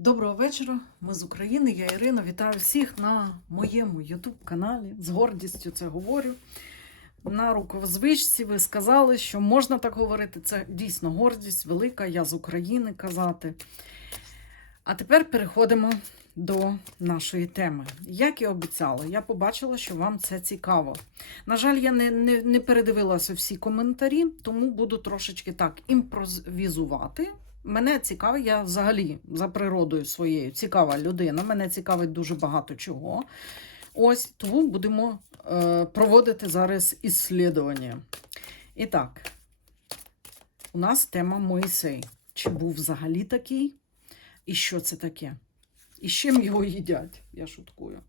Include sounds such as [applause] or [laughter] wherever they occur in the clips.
Доброго вечора. Ми з України. Я Ірина. Вітаю всіх на моєму YouTube каналі. З гордістю це говорю. На рукозвичці ви сказали, що можна так говорити. Це дійсно гордість велика. Я з України казати. А тепер переходимо до нашої теми. Як і обіцяла, я побачила, що вам це цікаво. На жаль, я не, не, не передивилася всі коментарі, тому буду трошечки так імпровізувати. Мене цікавить, я взагалі за природою своєю цікава людина. Мене цікавить дуже багато чого. Ось тому будемо е, проводити зараз іслідування. І так, у нас тема Моїсей. Чи був взагалі такий? І що це таке? І з чим його їдять? Я шуткую.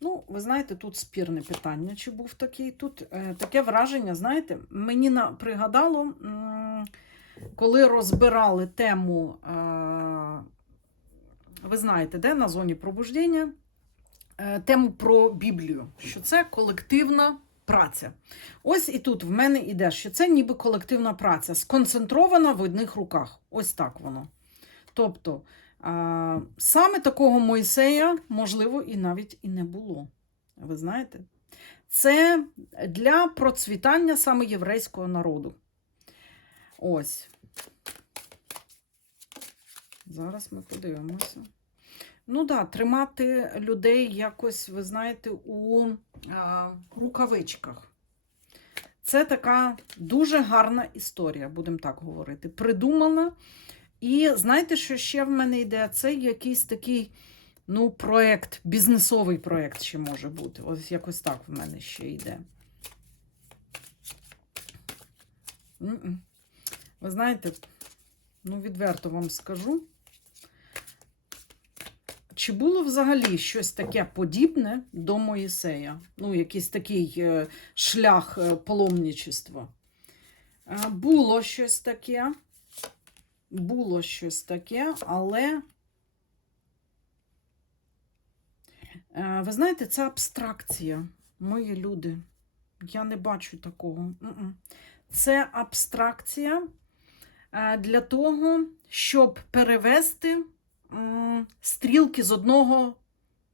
Ну, ви знаєте, тут спірне питання, чи був такий. Тут е, таке враження, знаєте, мені на, пригадало. М- коли розбирали тему, е, ви знаєте, де на зоні пробуждення, е, тему про Біблію, що це колективна праця. Ось і тут в мене іде, що це ніби колективна праця, сконцентрована в одних руках. Ось так воно. Тобто, е, саме такого Мойсея, можливо, і навіть і не було. Ви знаєте? Це для процвітання саме єврейського народу. Ось. Зараз ми подивимося. Ну так, да, тримати людей якось, ви знаєте, у а, рукавичках. Це така дуже гарна історія, будемо так говорити. Придумана. І знаєте, що ще в мене йде? Це якийсь такий ну, проєкт, бізнесовий проєкт ще може бути. Ось якось так в мене ще йде. Ви знаєте, ну, відверто вам скажу. Чи було взагалі щось таке подібне до Моїсея? Ну, якийсь такий е, шлях е, паломничества? Е, було щось таке. Було щось таке, але. Ви знаєте, це абстракція, мої люди. Я не бачу такого. Це абстракція для того, щоб перевести стрілки з одного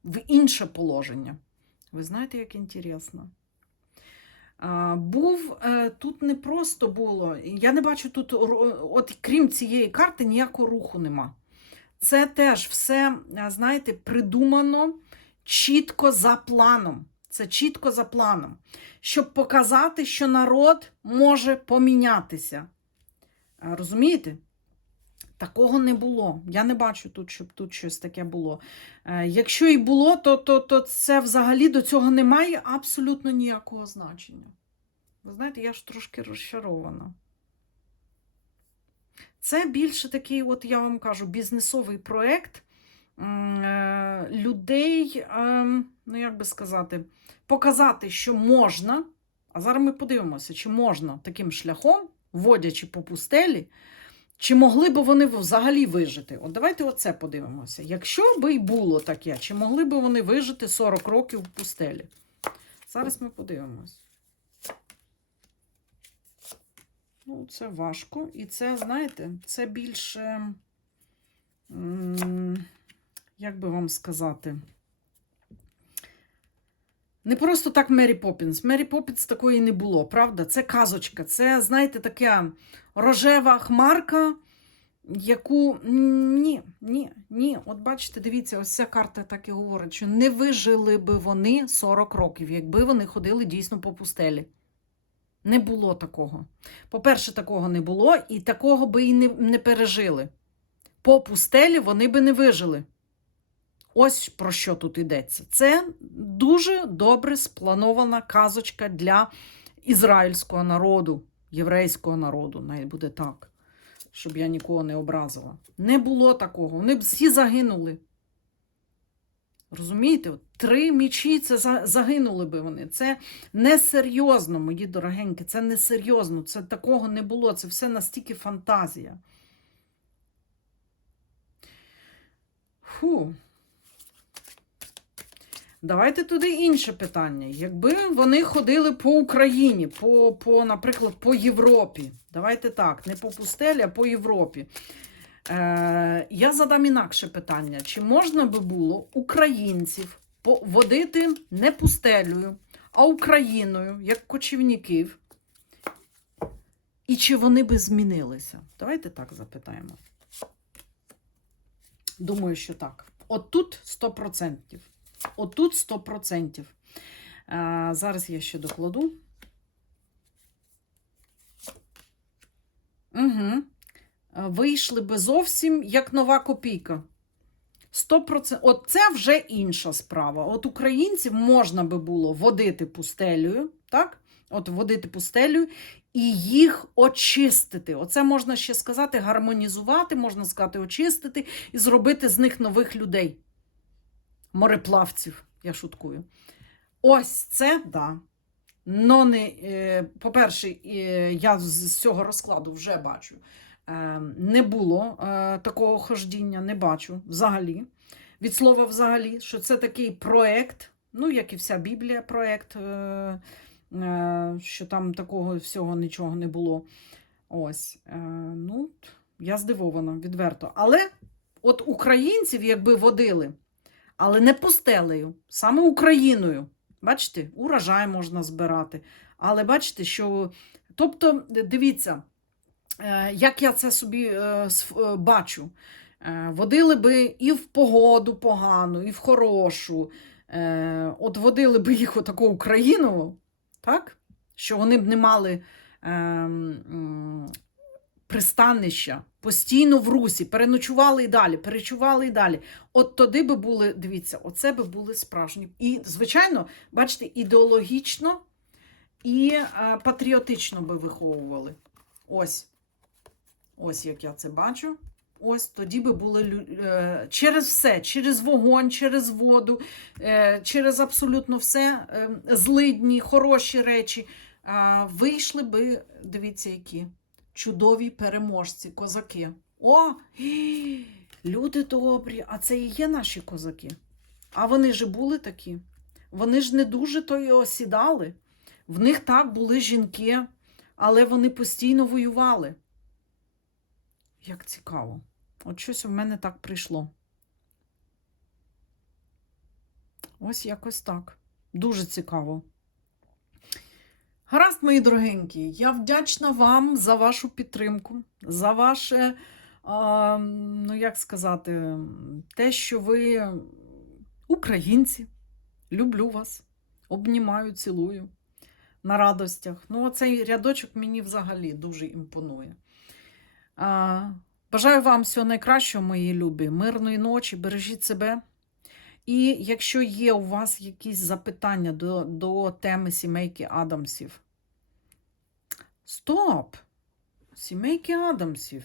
в інше положення. Ви знаєте, як інтересно. Був е, тут не просто було. Я не бачу тут, от крім цієї карти, ніякого руху нема. Це теж все, е, знаєте, придумано чітко за планом. Це чітко за планом, щоб показати, що народ може помінятися. Розумієте? Такого не було. Я не бачу тут, щоб тут щось таке було. Е, Якщо і було, то, то, то це взагалі до цього не має абсолютно ніякого значення. Ви знаєте, я ж трошки розчарована. Це більше такий, от я вам кажу, бізнесовий проєкт е, людей, ем, ну як би сказати, показати, що можна. А зараз ми подивимося, чи можна таким шляхом, водячи по пустелі, чи могли б вони взагалі вижити? От давайте оце подивимося. Якщо би й було таке, чи могли б вони вижити 40 років в пустелі? Зараз ми подивимось. Ну, це важко. І це, знаєте, це більше, як би вам сказати, не просто так Мері Поппінс. Мері Поппінс такої не було, правда? Це казочка. Це, знаєте, така рожева хмарка, яку ні, ні, ні. От бачите, дивіться, ось ця карта так і говорить, що не вижили би вони 40 років, якби вони ходили дійсно по пустелі. Не було такого. По-перше, такого не було, і такого би і не, не пережили. По пустелі вони би не вижили. Ось про що тут йдеться. Це дуже добре спланована казочка для ізраїльського народу, єврейського народу, навіть буде так, щоб я нікого не образила. Не було такого. Вони б всі загинули. Розумієте? Три мічі це загинули би вони. Це несерйозно, мої дорогенькі, це несерйозно. Це такого не було. Це все настільки фантазія. Фу. Давайте туди інше питання. Якби вони ходили по Україні, по, по, наприклад, по Європі. Давайте так, не по пустелі, а по Європі. Е, я задам інакше питання: чи можна би було українців водити не пустелею, а Україною, як кочівників? І чи вони би змінилися? Давайте так запитаємо. Думаю, що так. Отут 100%. Отут 100%. А, зараз я ще докладу. Угу. Вийшли би зовсім як нова копійка. 100%. От це вже інша справа. От українців можна би було водити пустелею, так? От водити пустелею і їх очистити. Оце можна ще сказати, гармонізувати, можна сказати, очистити і зробити з них нових людей. Мореплавців, я шуткую. Ось це да. Но не, е, по-перше, е, я з цього розкладу вже бачу. е, Не було такого хождіння, не бачу взагалі. Від слова взагалі, що це такий проект, ну, як і вся Біблія, проект, е, що там такого всього нічого не було. Ось. Ну, я здивована, відверто. Але от українців, якби водили, але не пустелею, саме Україною. Бачите, урожай можна збирати. Але бачите, що. Тобто, дивіться, е, як я це собі е, е, бачу. Водили би і в погоду погану, і в хорошу. От водили би їх отаку Україну, так? що вони б не мали ем, пристанища постійно в русі, переночували і далі, перечували і далі. От тоді би були, дивіться, оце би були справжні. І, звичайно, бачите, ідеологічно і е, патріотично би виховували. Ось. Ось як я це бачу. Ось тоді би були е, через все, через вогонь, через воду, е, через абсолютно все, злидні, хороші речі. Вийшли би, дивіться, які чудові переможці, козаки. О, [gasps] люди добрі, а це і є наші козаки. А вони ж були такі. Вони ж не дуже то й осідали. В них так були жінки, але вони постійно воювали. Як цікаво. От щось у мене так прийшло. Ось якось так. Дуже цікаво. Гаразд, мої дорогенькі, я вдячна вам за вашу підтримку, за ваше, а, ну як сказати, те, що ви українці. Люблю вас, обнімаю, цілую на радостях. Ну, оцей рядочок мені взагалі дуже імпонує. А, бажаю вам всього найкращого, мої любі, мирної ночі, бережіть себе. І якщо є у вас якісь запитання до, до теми сімейки Адамсів. Стоп! Сімейки Адамсів.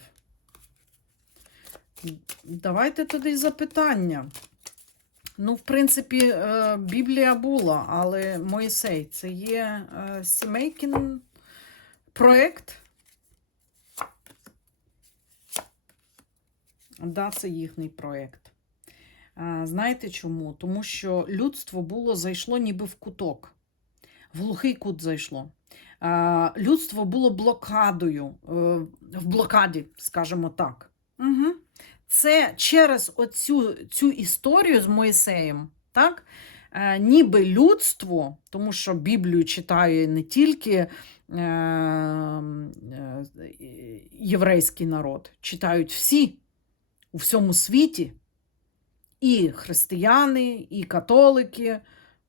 Давайте тоді запитання. Ну, в принципі, е, Біблія була, але Моїсей це є е, сімейкін проєкт. Да, це їхній проєкт. Знаєте чому? Тому що людство було зайшло ніби в куток, в глухий кут зайшло. Людство було блокадою, е, в блокаді, скажімо так. Угу. Це через оцю цю історію з Моїсеєм, так? е, Ніби людство, тому що Біблію читає не тільки е, єврейський народ, читають всі у всьому світі. І християни, і католики,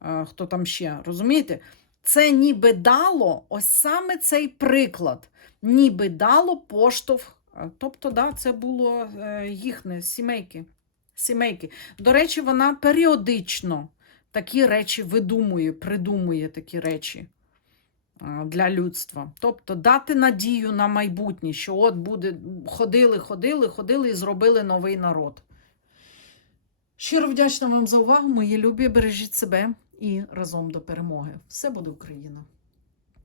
е, хто там ще, розумієте? Це ніби дало ось саме цей приклад, ніби дало поштовх. Е, Тобто, да, це було е, їхнє сімейки. сімейки. До речі, вона періодично такі речі видумує, придумує такі речі для людства. Тобто дати надію на майбутнє, що от буде, ходили, ходили, ходили і зробили новий народ. Щиро вдячна вам за увагу, мої любі. Бережіть себе і разом до перемоги. Все буде Україна!